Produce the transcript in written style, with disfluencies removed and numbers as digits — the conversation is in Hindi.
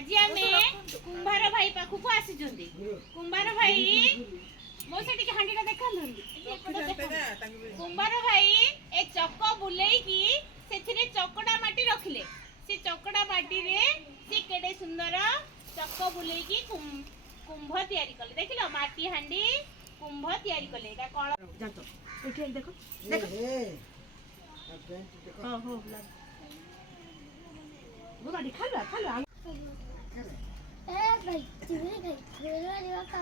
आज आम कुंभार भाई पाखक आसी कुंभार भाई मो से हांडी देखा कुंभार भाई ए चक बुलेकी से चकड़ा माटी रखिले से चकड़ा माटी रे से केडे सुंदर चक बुलेकी कुंभ तैयारी कले देखिलो माटी हांडी कुंभ तैयारी कले का कळ जातो उठी देखो देखो हां हो वो गाड़ी खाला खाला ए भाई तुम्हें गई मेरा का